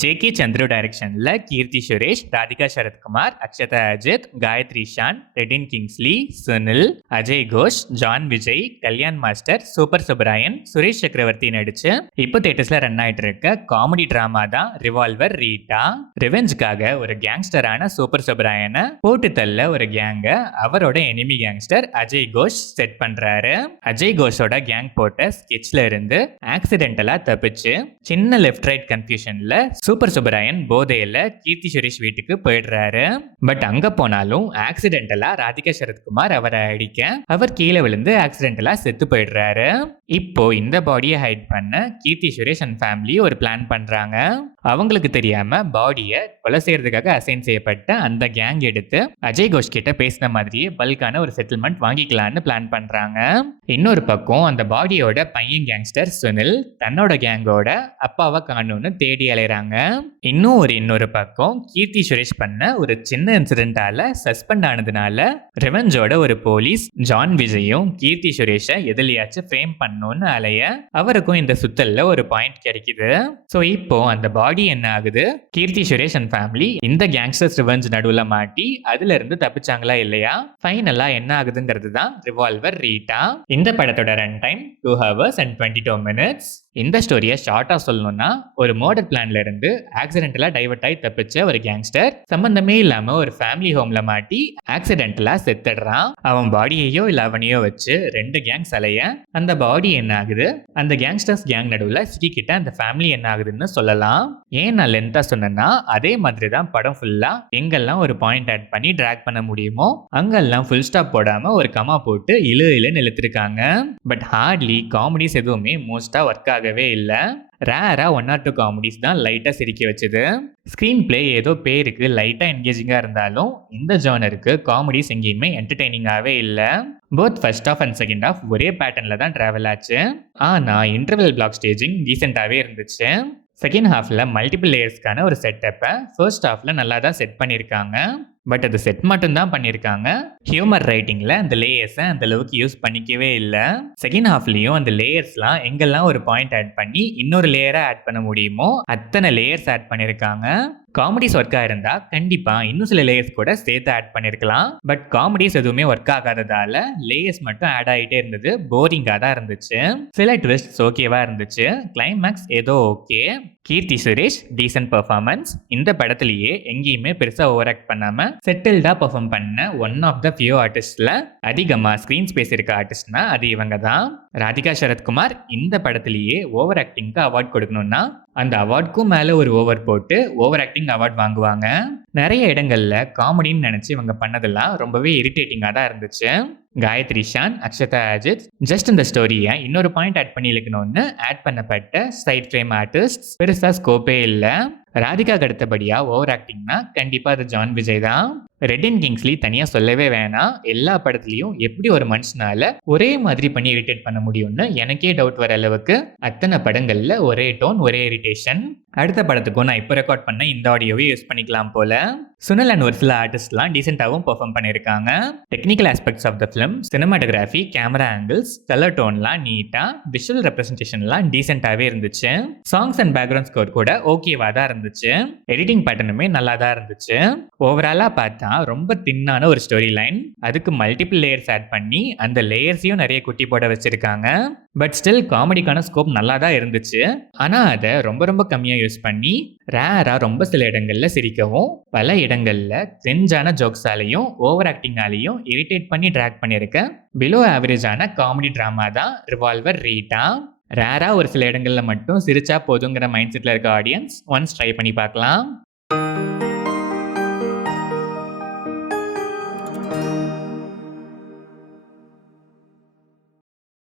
JK. Chandru டைரக்ஷன்ல Keerthy Suresh, Radhika Sarathkumar, Akshatha Ajith, Gayathri Shan, Redin Kingsley, Sunil, Ajay Ghosh, John Vijay, Kalyan master, super Subbarayan, Suresh Chakravarthy நடிச்சு இப்போ தியேட்டர்ஸ்ல ரன் ஆயிட்டு இருக்க காமெடி டிராமா தான் ரிவால்வர் ரீட்டா. ரிவெஞ்சுக்காக ஒரு கேங்ஸ்டரான சூப்பர் சுப்பராயனை போட்டு தள்ள ஒரு கேங்க அவரோட enemy gangster Ajay Ghosh set பண்றாரு. அஜய் கோஷோட கேங் போட்ட ஸ்கெட்ச்ல இருந்து ஆக்சிடென்டலா தப்பிச்சு சின்ன லெஃப்ட் ரைட் கன்ஃபியூஷன்ல சூப்பர் சுப்பராயன் போதையில கீர்த்தி சுரேஷ் வீட்டுக்கு போயிடுறாரு. பட் அங்க போனாலும் ஆக்சிடென்டலா ராதிகா சரத்குமார் அவரை அடிக்க அவர் கீழே விழுந்து ஆக்சிடென்டலா செத்து போயிடுறாரு. இப்போ இந்த பாடியை ஹைட் பண்ண கீர்த்தி சுரேஷ் அண்ட் ஃபேமிலி ஒரு பிளான் பண்றாங்க. அவங்களுக்கு தெரியாம பாடியை கொலை செய்யறதுக்காக அசைன் செய்யப்பட்ட அந்த கேங் எடுத்து அஜய் கோஷ் கிட்ட பேசின மாதிரியே பல்கான ஒரு செட்டில்மெண்ட் வாங்கிக்கலாம்னு பிளான் பண்றாங்க. இன்னொரு பக்கம் அந்த பாடியோட பையன் கேங்ஸ்டர் சுனில் தன்னோட கேங்கோட அப்பாவை காணும்னு தேடி அலைறாங்க. இன்னொரு பக்கம் கீர்த்தி சுரேஷ் பண்ண ஒரு சின்ன இன்சிடென்டால சஸ்பெண்ட் ஆனதுனால ரிவெஞ்சோட ஒரு போலீஸ் ஜான் விஜயும் கீர்த்தி சுரேஷை எதிலையாச்சும் ஃப்ரேம் பண்ணணும்னு அலைய அவருக்கும் இந்த சுத்தல்ல ஒரு பாயிண்ட் கிடைக்குது. ஸோ இப்போ அந்த பாடி என்ன ஆகுது, கீர்த்தி சுரேஷ் அண்ட் ஃபேமிலி இந்த கேங்ஸ்டர்ஸ் ரிவெஞ்ச் நடுவில் மாட்டி அதுல இருந்து தப்பிச்சாங்களா இல்லையா, ஃபைனலா என்ன ஆகுதுங்கிறது தான் ரிவால்வர் ரீட்டா. இந்த படத்தோட run time 2 hours and 22 minutes. இந்த ஸ்டோரியை ஷார்ட்டா சொல்லணும்னா ஒரு மர்டர் பிளான்ல இருந்து ஆக்சிடென்டலா டைவர்ட் ஆகி தப்பிச்ச ஒரு கேங்ஸ்டர் சம்பந்தமே இல்லாம ஒரு ஃபேமிலி ஹோம்ல மாட்டி ஆக்சிடென்டலா செத்துடுறான். அவன் பாடியையோ இல்ல அவனையோ வச்சு 2 கேங்ஸ் அலைய அந்த பாடி என்ன ஆகுது, அந்த கேங்ஸ்டர்ஸ் கேங் நடுவுல சிக்கிக்கிட்ட அந்த ஃபேமிலி என்ன ஆகுதுன்னு சொல்லலாம். ஏன் நான் லென்த்தா சொன்னேன்னா அதே மாதிரி தான் படம் ஃபுல்லா எங்கெல்லாம் ஒரு பாயிண்ட் ஆட் பண்ணி டிராக் பண்ண முடியுமோ அங்கெல்லாம் ஃபுல் ஸ்டாப் போடாம ஒரு கமா போட்டு இழுன்னு இழுத்துருக்காங்க. பட் ஹார்ட்லி காமெடிஸ் எதுவுமே மோஸ்டா ஒர்க் ஆகவே இல்லை. ரேரா 1 or 2 காமெடிஸ் தான் லைட்டா சிரிக்க வச்சது. ஸ்கிரீன் பிளே ஏதோ பேருக்கு லைட்டா என்கேஜிங்கா இருந்தாலும் இந்த ஜானருக்கு காமெடிஸ் எங்கேயுமே என்டர்டெய்னிங்காவே இல்லை. Both first half and second half ஒரே பேட்டர்ன்ல தான் டிராவல் ஆச்சு. ஆனா இன்டர்வல் பிளாக் ஸ்டேஜிங் டீசென்டாவே இருந்துச்சு. செகண்ட் ஹாஃப்ல மல்டிபிள் லேயர்ஸ்க்கான ஒரு செட்டப்பை ஃபர்ஸ்ட் ஹாஃப்ல நல்லா தான் செட் பண்ணியிருக்காங்க. பட் அது செட் மட்டும் தான் பண்ணியிருக்காங்க. ஹியூமர் ரைட்டிங்ல அந்த லேயர்ஸை அந்த அளவுக்கு யூஸ் பண்ணிக்கவே இல்லை. செகண்ட் ஹாஃப்லயும் அந்த லேயர்ஸ்லாம் எங்கெல்லாம் ஒரு பாயிண்ட் ஆட் பண்ணி இன்னொரு லேயரை ஆட் பண்ண முடியுமோ அத்தனை லேயர்ஸ் ஆட் பண்ணியிருக்காங்க. காமெடிஸ் ஒர்க் ஆயிருந்தா கண்டிப்பா இன்னும் சில லேயர்ஸ் கூட சேர்த்து ஆட் பண்ணிருக்கலாம். பட் காமெடிஸ் எதுவுமே ஒர்க் ஆகாததால லேயர்ஸ் மட்டும் ஆட் ஆகிட்டே இருந்தது. போரிங்கா தான் இருந்துச்சு. சில ட்விஸ்ட் ஓகேவா இருந்துச்சு. கிளைமேக்ஸ் ஏதோ okay. Keerthy Suresh descent performance. இந்த படத்திலேயே எங்கேயுமே பெருசா ஓவர் ஆக்ட் பண்ணாம செட்டில்டா பெர்ஃபார்ம் பண்ண ஒன் ஆஃப் த ஃபியூ ஆர்டிஸ்ட்ல அதிகமா ஸ்கிரீன் ஸ்பேஸ் இருக்க ஆர்டிஸ்ட்னா அது இவங்க தான். ராதிகா சரத்குமார் இந்த படத்திலேயே ஓவர் ஆக்டிங்க்கு அவார்ட் கொடுக்கணும்னா அந்த அவார்டுக்கும் மேல ஒரு ஓவர் போட்டு ஓவர் ஆக்டிங் அவார்ட் வாங்குவாங்க. நிறைய இடங்கள்ல காமெடின்னு நினைச்சு இவங்க பண்ணதெல்லாம் ரொம்பவே இரிட்டேட்டிங்கா தான் இருந்துச்சு. காயத்ரி ஷான், அக்ஷதா அஜித் ஜஸ்ட் இந்த ஸ்டோரியை இன்னொரு பாயிண்ட் ஆட் பண்ணி இழுக்கணும்னு ஆட் பண்ணப்பட்ட சைட் ஃப்ரேம் ஆர்டிஸ்ட் பெருசா ஸ்கோப்பே இல்லை. ராதிகாக்கு அடுத்தபடியா ஓவர் ஆக்டிங்னா கண்டிப்பா அது ஜான் விஜய் தான். ரெடின் கிங்ஸ்லி தனியா சொல்லவே வேணாம். எல்லா படத்துலயும் எப்படி ஒரு மனுஷனால ஒரே மாதிரி பண்ணி இரிட்டேட் பண்ண முடியும்னு எனக்கே டவுட் வர அளவுக்கு அத்தனை படங்கள்ல ஒரே டோன் ஒரே இரிட்டேஷன். அடுத்த படத்துக்கும் நான் இப்போ ரெக்கார்ட் பண்ண இந்த ஆடியோவை யூஸ் பண்ணிக்கலாம் போல. சுனில் அண்ட் ஒரு சில ஆர்டிஸ்ட்லாம் டீசெண்டாகவும் பெர்ஃபார்ம் பண்ணியிருக்காங்க. Technical aspects of the film, cinematography, camera angles, colour டோன்லாம் நீட்டா, விஷுவல் ரெப்ரஸன்டேஷன்லாம் டீசெண்டாகவே இருந்துச்சு. சாங்ஸ் அண்ட் பேக்ரவுண்ட் ஸ்கோர் கூட ஓகேவா தான் இருந்துச்சு. எடிட்டிங் பேட்டர்னுமே நல்லா தான் இருந்துச்சு. ஓவராலா பார்த்தா ரொம்ப தின்னான ஒரு ஸ்டோரி லைன். அதுக்கு மல்டிபிள் லேயர்ஸ் ஆட் பண்ணி அந்த லேயர்ஸையும் நிறைய குட்டி போட வச்சிருக்காங்க. பட் ஸ்டில் காமெடிக்கான ஸ்கோப் நல்லா தான் இருந்துச்சு. ஆனா அதை ரொம்ப கம்மியா யூஸ் பண்ணி ரேரா ரொம்ப சில இடங்கள்ல சிரிக்கவும் பல இடங்கள்ல கிரிஞ்சான ஜோக்ஸாலையும் ஓவர் ஆக்டிங்காலையும் இரிட்டேட் பண்ணி டிராக் பண்ணியிருக்க பிலோ ஆவரேஜான காமெடி டிராமா தான் ரிவால்வர் ரீட்டா. ரேரா ஒரு சில இடங்கள்ல மட்டும் சிரிச்சா போதுங்கிற மைண்ட் செட்ல இருக்க ஆடியன்ஸ் ஒன்ஸ் ட்ரை பண்ணி பார்க்கலாம்.